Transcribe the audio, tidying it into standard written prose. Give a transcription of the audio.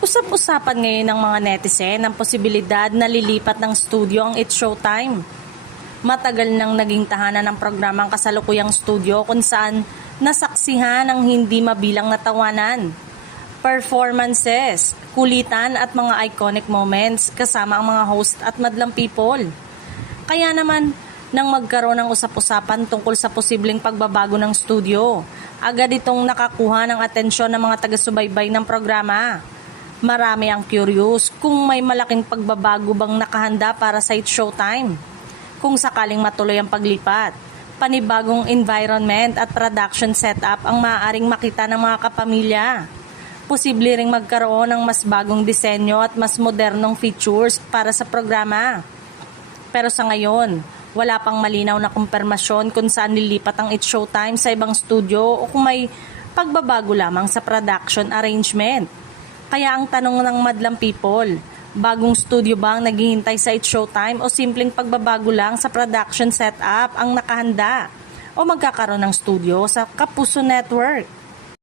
Usap-usapan ngayon ng mga netizen ang posibilidad na lilipat ng studio ang It's Showtime. Matagal nang naging tahanan ng programang Kasalukuyang Studio kung saan nasaksihan ang hindi mabilang na tawanan, performances, kulitan at mga iconic moments kasama ang mga host at madlang people. Kaya naman, nang magkaroon ng usap-usapan tungkol sa posibleng pagbabago ng studio, agad itong nakakuha ng atensyon ng mga taga-subaybay ng programa. Marami ang curious kung may malaking pagbabago bang nakahanda para sa It's Showtime. Kung sakaling matuloy ang paglipat, panibagong environment at production setup ang maaaring makita ng mga kapamilya. Posible ring magkaroon ng mas bagong disenyo at mas modernong features para sa programa. Pero sa ngayon, wala pang malinaw na kumpirmasyon kung saan lilipat ang It's Showtime sa ibang studio o kung may pagbabago lamang sa production arrangement. Kaya ang tanong ng madlang people, bagong studio ba ang naghihintay sa It's Showtime o simpleng pagbabago lang sa production setup ang nakahanda? O magkakaroon ng studio sa Kapuso Network?